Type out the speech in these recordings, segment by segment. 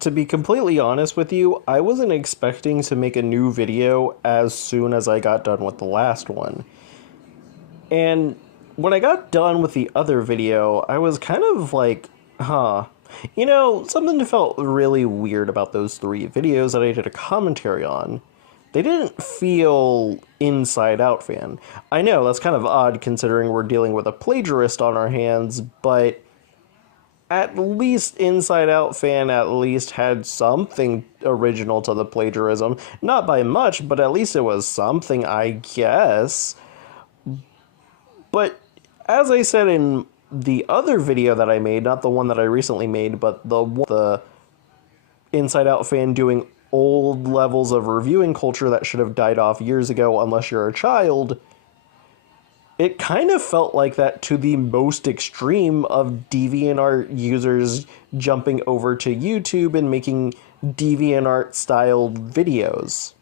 To be completely honest with you, I wasn't expecting to make a new video as soon as I got done with the last one. And when I got done with the other video, I was kind of like, huh. Something felt really weird about those three videos that I did a commentary on. They didn't feel Inside Out fan. I know, that's kind of odd considering we're dealing with a plagiarist on our hands, but at least Inside Out fan at least had something original to the plagiarism. Not by much, but at least it was something, I guess. But as I said in the other video that I made, not the one that I recently made, but the Inside Out fan doing old levels of reviewing culture that should have died off years ago unless you're a child, it kind of felt like that to the most extreme of DeviantArt users jumping over to YouTube and making DeviantArt-styled videos.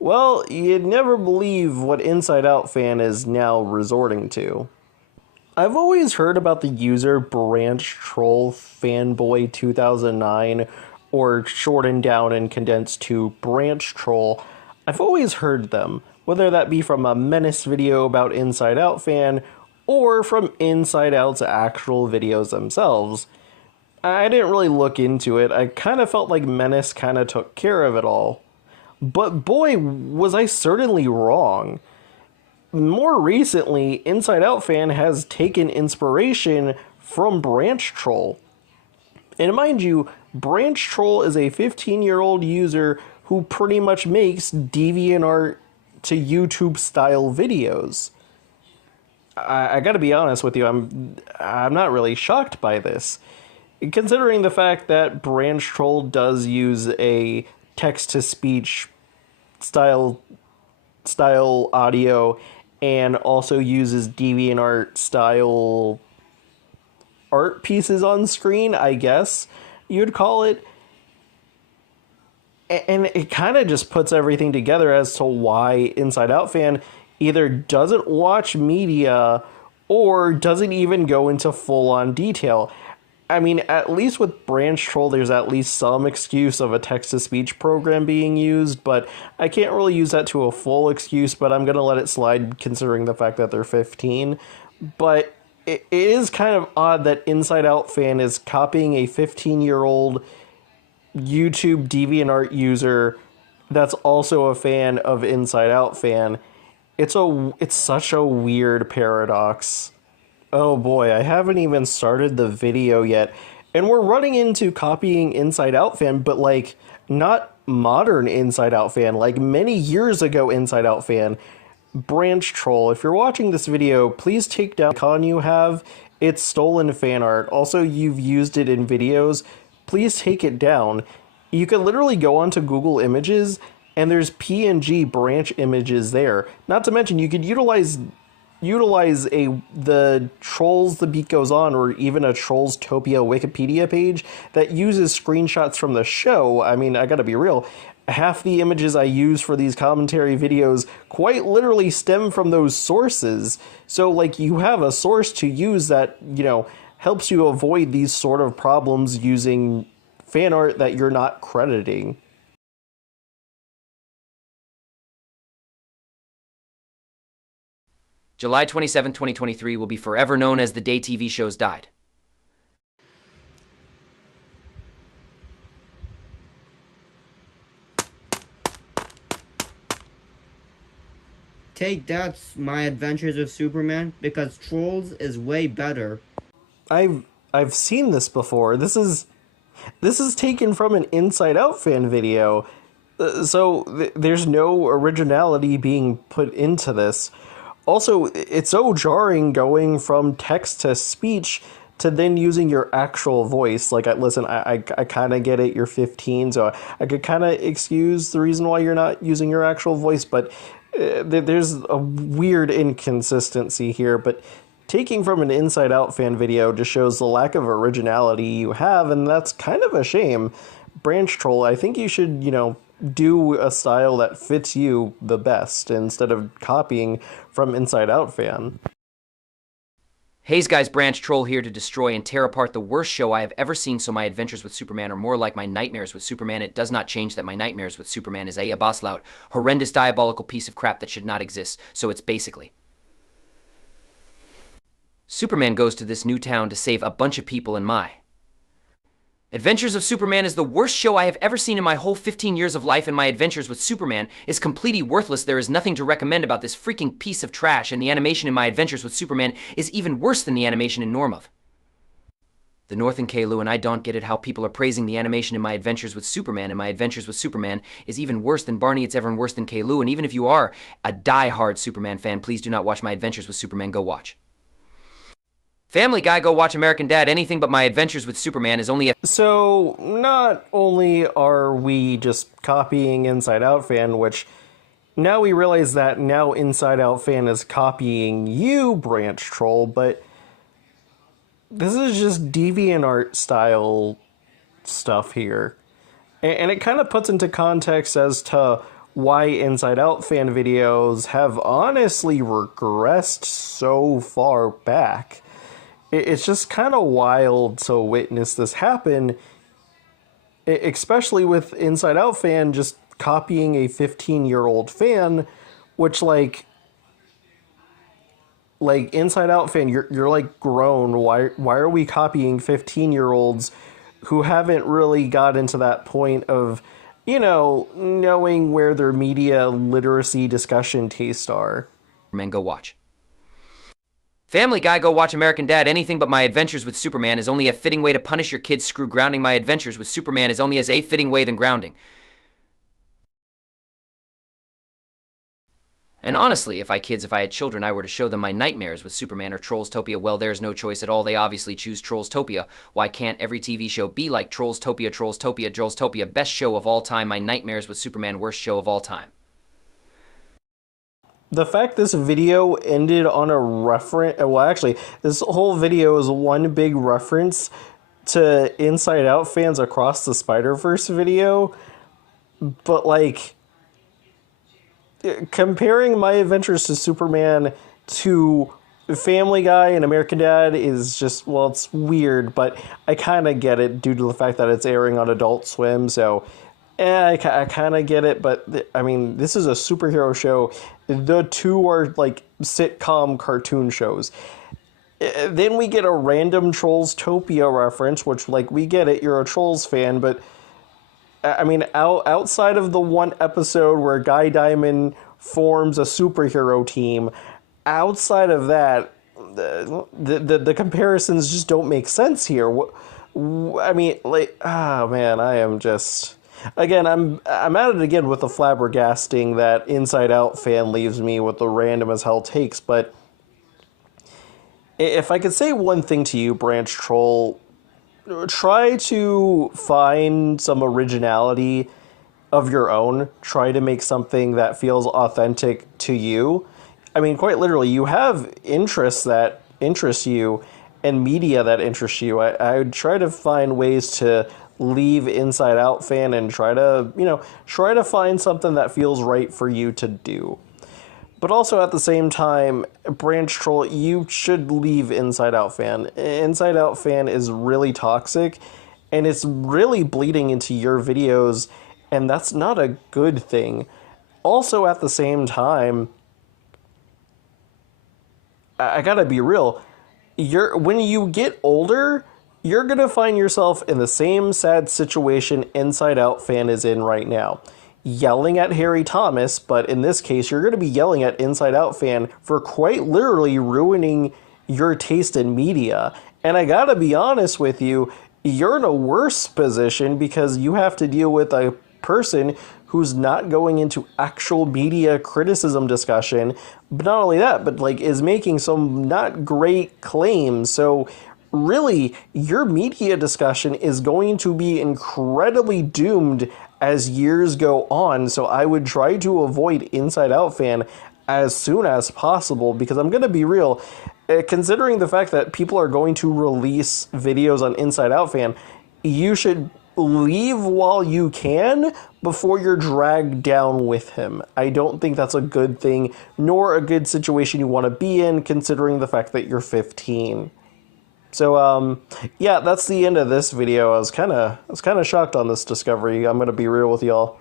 Well, you'd never believe what Inside Out fan is now resorting to. I've always heard about the user BranchTrollFanboy2009, or shortened down and condensed to BranchTroll. I've always heard them, whether that be from a Menace video about Inside Out fan, or from Inside Out's actual videos themselves. I didn't really look into it. I kind of felt like Menace kind of took care of it all. But boy, was I certainly wrong. More recently, Inside Out fan has taken inspiration from BranchTroll. And mind you, BranchTroll is a 15-year-old user who pretty much makes DeviantArt to YouTube style videos. I gotta be honest with you, I'm not really shocked by this, considering the fact that BranchTroll does use a text-to-speech style audio and also uses DeviantArt style art pieces on screen, I guess you'd call it. And it kind of just puts everything together as to why Inside Out fan either doesn't watch media or doesn't even go into full-on detail. I mean, at least with BranchTroll, there's at least some excuse of a text-to-speech program being used, but I can't really use that to a full excuse, but I'm going to let it slide considering the fact that they're 15. But it is kind of odd that Inside Out fan is copying a 15-year-old YouTube DeviantArt user that's also a fan of Inside Out fan. It's such a weird paradox. Oh boy, I haven't even started the video yet, and we're running into copying Inside Out fan, but like not modern Inside Out fan, like many years ago Inside Out fan. BranchTroll, if you're watching this video, please take down the icon you have. It's stolen fan art. Also, you've used it in videos. Please take it down. You can literally go onto Google Images, and there's PNG branch images there. Not to mention, you could utilize the Trolls The Beat Goes On, or even a Trollstopia Wikipedia page that uses screenshots from the show. I mean, I gotta be real. Half the images I use for these commentary videos quite literally stem from those sources. So, like, you have a source to use that, helps you avoid these sort of problems using fan art that you're not crediting. July 27, 2023 will be forever known as the day TV shows died. Take That's My Adventures of Superman, because Trolls is way better. I've seen this before. This is taken from an Inside Out fan video. So there's no originality being put into this. Also, it's so jarring going from text to speech to then using your actual voice. Like, I kind of get it, you're 15, so I could kind of excuse the reason why you're not using your actual voice, but there's a weird inconsistency here. But taking from an Inside Out fan video just shows the lack of originality you have, and that's kind of a shame. BranchTroll, I think you should, do a style that fits you the best instead of copying from Inside Out fan. Hey guys, Branch Troll here to destroy and tear apart the worst show I have ever seen, so my adventures with Superman are more like my nightmares with Superman. It does not change that my nightmares with Superman is a boss loud, horrendous, diabolical piece of crap that should not exist, so it's basically... Superman goes to this new town to save a bunch of people and my... Adventures of Superman is the worst show I have ever seen in my whole 15 years of life, and my adventures with Superman is completely worthless. There is nothing to recommend about this freaking piece of trash, and the animation in my adventures with Superman is even worse than the animation in Norm of the North and Kalu, and I don't get it how people are praising the animation in my adventures with Superman, and my adventures with Superman is even worse than Barney, it's even worse than Kalu, and even if you are a die-hard Superman fan, please do not watch my adventures with Superman, go watch Family Guy, go watch American Dad. Anything but my adventures with Superman is only a... So, not only are we just copying Inside Out Fan, which now we realize that now Inside Out Fan is copying you, Branch Troll, but this is just DeviantArt style stuff here. And it kind of puts into context as to why Inside Out Fan videos have honestly regressed so far back. It's just kind of wild to witness this happen, especially with Inside Out Fan just copying a 15-year-old fan, which, like Inside Out Fan, you're like grown. Why are we copying 15-year-olds who haven't really gotten to that point of, you know, knowing where their media literacy discussion tastes are? Man, go watch Family Guy, go watch American Dad. Anything but my adventures with Superman is only a fitting way to punish your kids. Screw grounding. My adventures with Superman is only as a fitting way than grounding. And honestly, if I had children, I were to show them my nightmares with Superman or Trollstopia, well, there's no choice at all. They obviously choose Trollstopia. Why can't every TV show be like Trollstopia, Trollstopia, Trollstopia? Best show of all time. My nightmares with Superman, worst show of all time. The fact this video ended on a reference... Well, actually, this whole video is one big reference to Inside Out Fans Across the Spider-Verse video. But, like, comparing my adventures to Superman to Family Guy and American Dad is just... Well, it's weird, but I kind of get it due to the fact that it's airing on Adult Swim, so... I kind of get it, but, I mean, this is a superhero show. The two are, like, sitcom cartoon shows. Then we get a random Trollstopia reference, which, like, we get it, you're a Trolls fan, but, I mean, outside of the one episode where Guy Diamond forms a superhero team, outside of that, the comparisons just don't make sense here. I mean, like, oh, man, I am just... Again, I'm at it again with the flabbergasting that Inside Out Fan leaves me with the random as hell takes, but if I could say one thing to you, Branch Troll, try to find some originality of your own. Try to make something that feels authentic to you. I mean, quite literally, you have interests that interest you and media that interests you. I would try to find ways to leave Inside Out Fan and try to find something that feels right for you to do. But also at the same time, Branch Troll, you should leave Inside Out Fan. Inside Out Fan is really toxic, and it's really bleeding into your videos, and that's not a good thing. Also at the same time, I gotta be real, when you get older, you're going to find yourself in the same sad situation Inside Out Fan is in right now. Yelling at Harry Thomas, but in this case, you're going to be yelling at Inside Out Fan for quite literally ruining your taste in media. And I gotta be honest with you, you're in a worse position because you have to deal with a person who's not going into actual media criticism discussion, but not only that, but like is making some not great claims. So really, your media discussion is going to be incredibly doomed as years go on, so I would try to avoid Inside Out Fan as soon as possible, because I'm going to be real, considering the fact that people are going to release videos on Inside Out Fan, you should leave while you can before you're dragged down with him. I don't think that's a good thing, nor a good situation you want to be in, considering the fact that you're 15. So, yeah, that's the end of this video. I was kind of shocked on this discovery. I'm gonna be real with y'all.